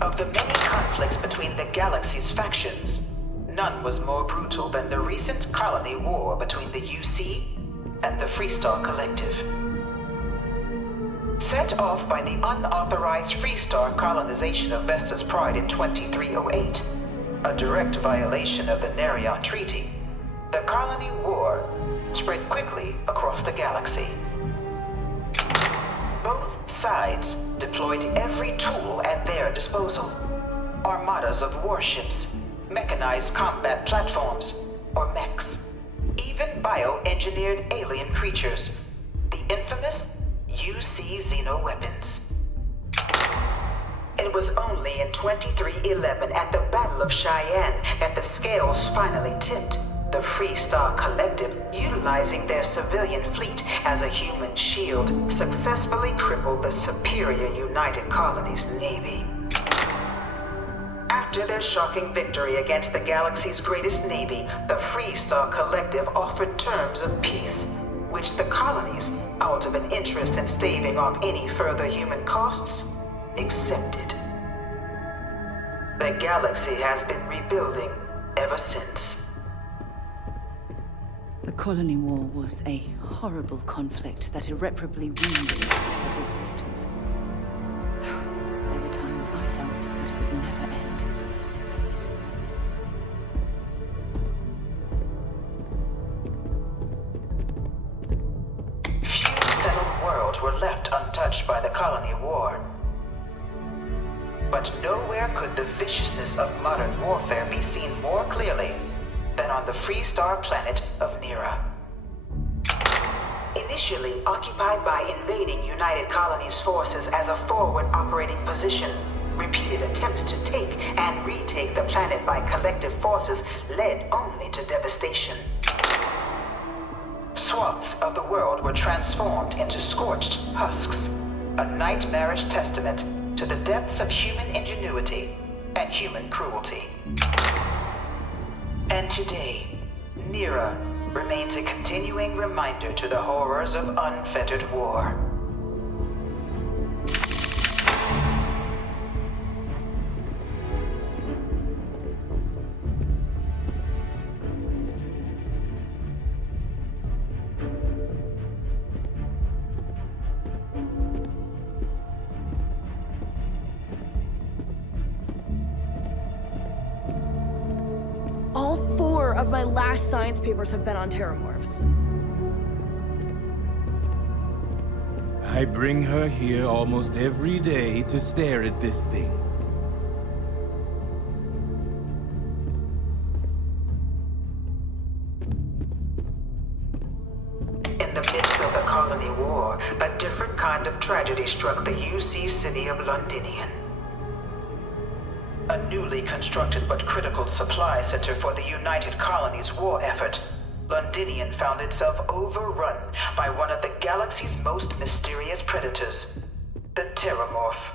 Of the many conflicts between the galaxy's factions, none was more brutal than the recent colony war between the UC and the Freestar Collective. Set off by the unauthorized Freestar colonization of Vesta's Pride in 2308, a direct violation of the Nerion Treaty, the colony war spread quickly across the galaxy. Both sides deployed every tool at their disposal. Armadas of warships, mechanized combat platforms, or mechs, even bioengineered alien creatures, the infamous UC xeno-weapons. It was only in 2311 at the Battle of Cheyenne that the scales finally tipped. The Freestar Collective, utilizing their civilian fleet as a human shield, successfully crippled the superior United Colonies Navy. After their shocking victory against the galaxy's greatest navy, the Freestar Collective offered terms of peace, which the colonies, out of an interest in staving off any further human costs, accepted. The galaxy has been rebuilding ever since. The colony war was a horrible conflict that irreparably wounded the settled systems. There were times I felt that it would never end. Few settled worlds were left untouched by the colony war. But nowhere could the viciousness of modern warfare be seen more clearly than on the Freestar planet of Nera. Initially occupied by invading United Colonies forces as a forward operating position, repeated attempts to take and retake the planet by collective forces led only to devastation. Swaths of the world were transformed into scorched husks, a nightmarish testament to the depths of human ingenuity and human cruelty. And today, Nera remains a continuing reminder to the horrors of unfettered war. Of my last science papers have been on terramorphs. I bring her here almost every day to stare at this thing. In the midst of the colony war, a different kind of tragedy struck the UC city of Londinian. A newly constructed but critical supply center for the United Colonies' war effort, Londinian found itself overrun by one of the galaxy's most mysterious predators, the Terramorph.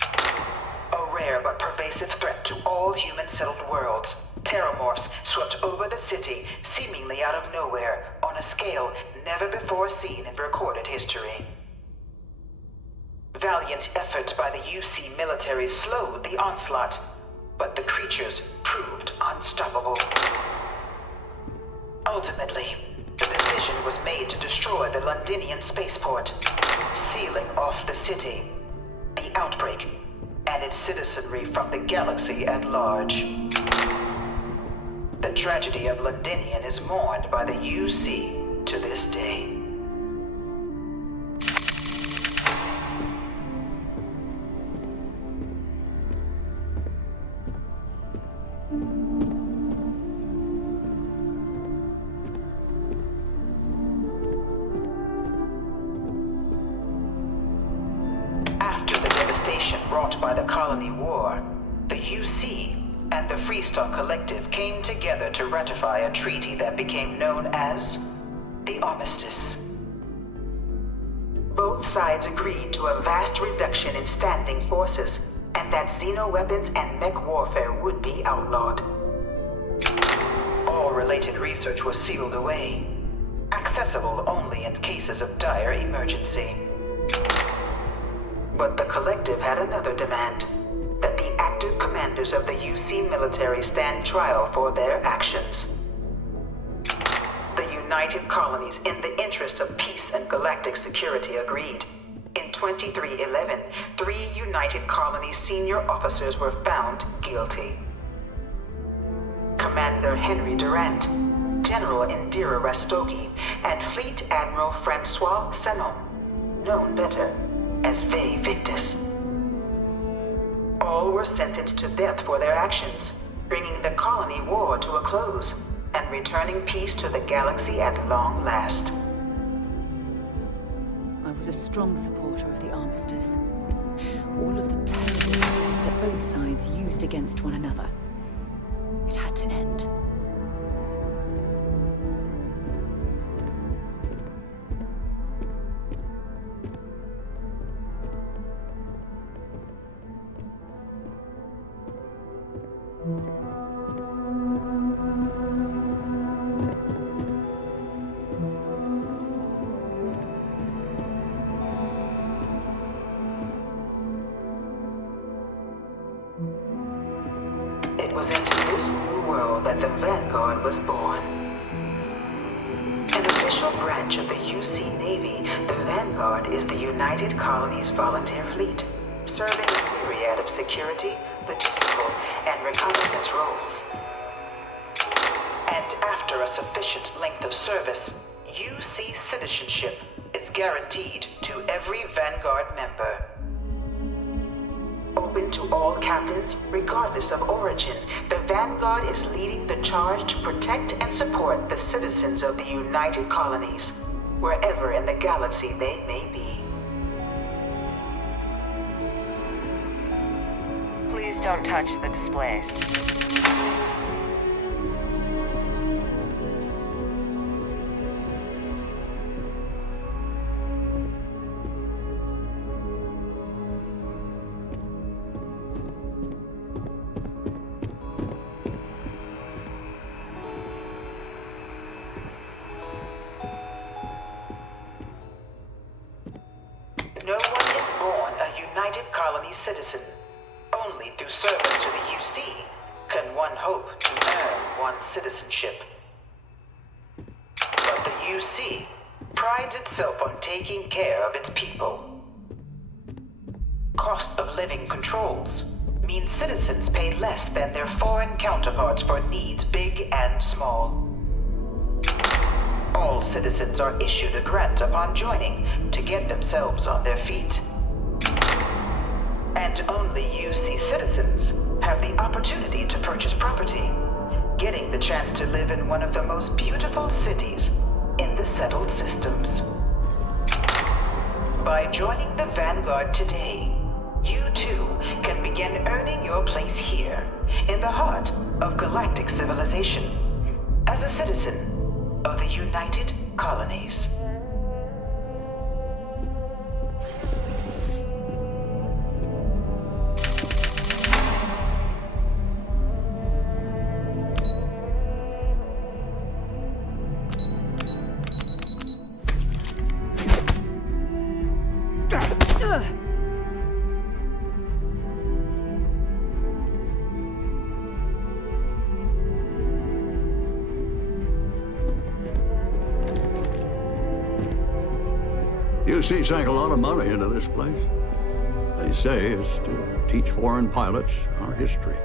A rare but pervasive threat to all human-settled worlds, Terramorphs swept over the city, seemingly out of nowhere, on a scale never before seen in recorded history. Valiant efforts by the UC military slowed the onslaught, but the creatures proved unstoppable. Ultimately, the decision was made to destroy the Londinian spaceport, sealing off the city, the outbreak, and its citizenry from the galaxy at large. The tragedy of Londinian is mourned by the UC to this day. After the devastation wrought by the colony war, the UC and the Freestar Collective came together to ratify a treaty that became known as the Armistice. Both sides agreed to a vast reduction in standing forces, and that xeno-weapons and mech warfare would be outlawed. All related research was sealed away, accessible only in cases of dire emergency. But the Collective had another demand. commanders of the UC military stand trial for their actions. The United Colonies, in the interest of peace and galactic security, agreed. In 2311, 3 United Colonies senior officers were found guilty. Commander Henry Durant, General Indira Rastogi, and Fleet Admiral Francois Sanon, known better as Ve Victus. All were sentenced to death for their actions, bringing the colony war to a close and returning peace to the galaxy at long last. I was a strong supporter of the armistice. All of the terrible weapons that both sides used against one another. It had to end. It was into this new world that the Vanguard was born. An official branch of the UC Navy, the Vanguard is the United Colonies Volunteer Fleet, serving a myriad of security, logistical, and reconnaissance roles. And after a sufficient length of service, UC citizenship is guaranteed to every Vanguard member. Open to all captains, regardless of origin, the Vanguard is leading the charge to protect and support the citizens of the United Colonies, wherever in the galaxy they may be. Please don't touch the displays. No one is born a United Colonies citizen. Only through service to the UC can one hope to earn one's citizenship. But the UC prides itself on taking care of its people. Cost of living controls mean citizens pay less than their foreign counterparts for needs big and small. All citizens are issued a grant upon joining to get themselves on their feet. And only UC citizens have the opportunity to purchase property, getting the chance to live in one of the most beautiful cities in the settled systems. By joining the Vanguard today, you too can begin earning your place here, in the heart of galactic civilization, as a citizen of the United Colonies. UC sank a lot of money into this place. They say it's to teach foreign pilots our history.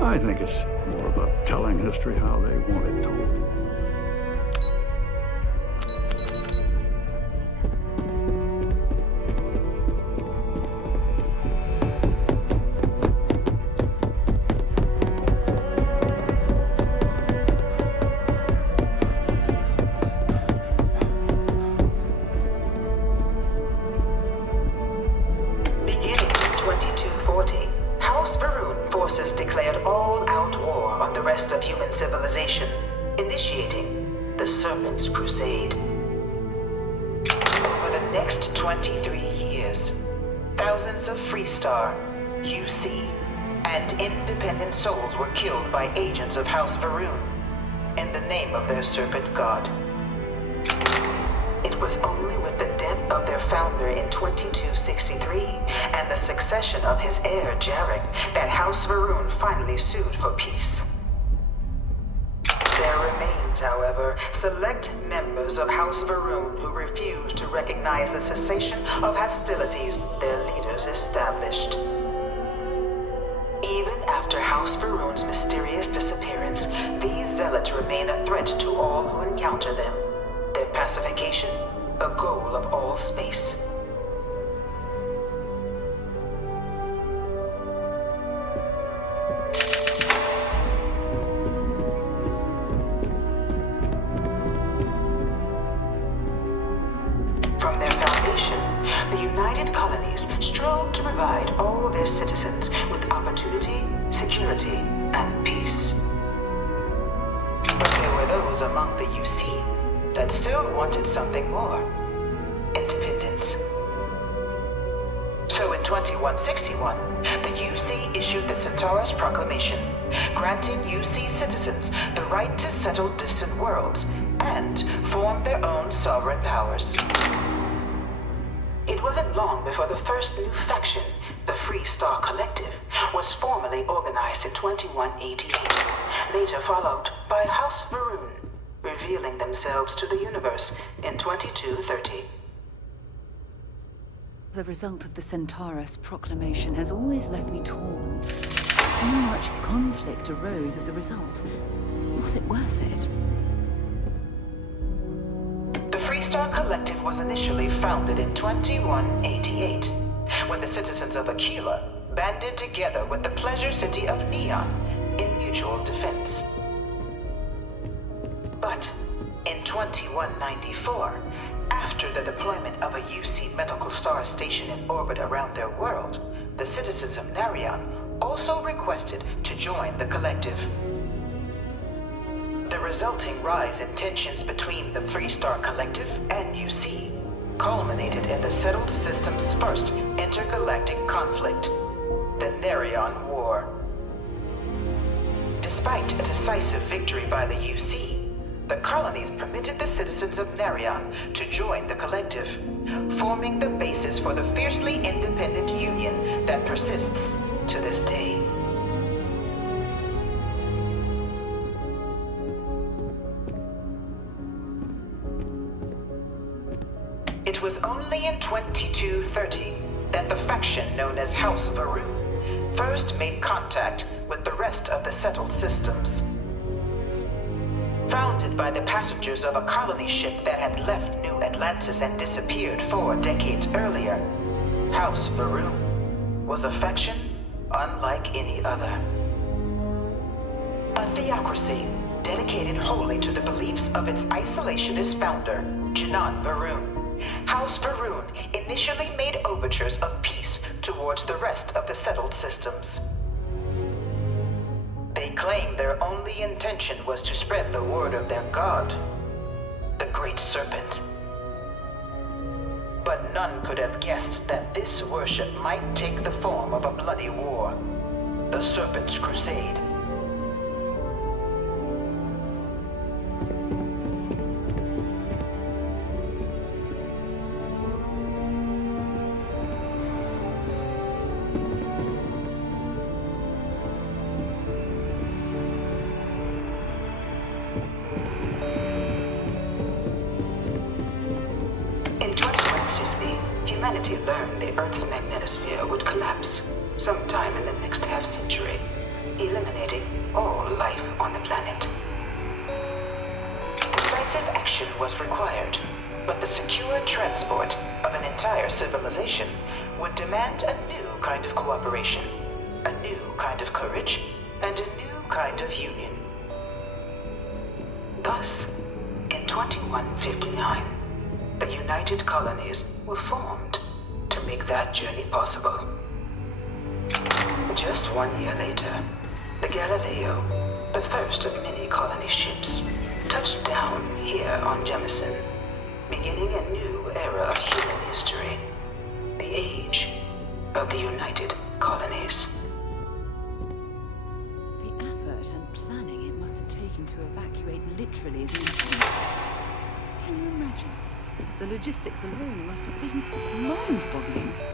I think it's more about telling history how they want it told. Civilization, initiating the Serpent's Crusade. Over the next 23 years, thousands of Freestar, UC, and independent souls were killed by agents of House Va'ruun in the name of their Serpent God. It was only with the death of their founder in 2263 and the success succession of his heir, Jarek, that House Varun finally sued for peace. There remains, however, select members of House Varun who refuse to recognize the cessation of hostilities their leaders established. Even after House Varun's mysterious disappearance, these zealots remain a threat to all who encounter them. Their pacification, a goal of all space. From their foundation, the United Colonies strove to provide all their citizens with opportunity, security, and peace. But there were those among the UC that still wanted something more. Independence. So in 2161, the UC issued the Centaurus Proclamation, granting UC citizens the right to settle distant worlds and form their own sovereign powers. It wasn't long before the first new faction, the Free Star Collective, was formally organized in 2188, later followed by House Varun, revealing themselves to the universe in 2230. The result of the Centaurus Proclamation has always left me torn. So much conflict arose as a result. Was it worth it? The Freestar Collective was initially founded in 2188, when the citizens of Aquila banded together with the pleasure city of Neon in mutual defense. But in 2194, after the deployment of a UC medical star station in orbit around their world, the citizens of Narion also requested to join the collective. The resulting rise in tensions between the Freestar Collective and UC culminated in the Settled System's first intergalactic conflict, the Narion War. Despite a decisive victory by the UC, the colonies permitted the citizens of Narion to join the collective, forming the basis for the fiercely independent union that persists to this day. It was only in 2230 that the faction known as House Varun first made contact with the rest of the settled systems. Founded by the passengers of a colony ship that had left New Atlantis and disappeared 4 decades earlier, House Varun was a faction unlike any other. A theocracy dedicated wholly to the beliefs of its isolationist founder, Janan Varun. House Varun initially made overtures of peace towards the rest of the settled systems. They claimed their only intention was to spread the word of their god, the Great Serpent. But none could have guessed that this worship might take the form of a bloody war, the Serpent's Crusade. Humanity learned the Earth's magnetosphere would collapse sometime in the next half-century, eliminating all life on the planet. Decisive action was required, but the secure transport of an entire civilization would demand a new kind of cooperation, a new kind of courage, and a new kind of union. Thus, in 2159, the United Colonies were formed to make that journey possible. Just 1 year later, the Galileo, the first of many colony ships, touched down here on Jemison, beginning a new era of human history, the age of the United Colonies. The effort and planning it must have taken to evacuate literally the entire world. Can you imagine? The logistics alone must have been mind-boggling.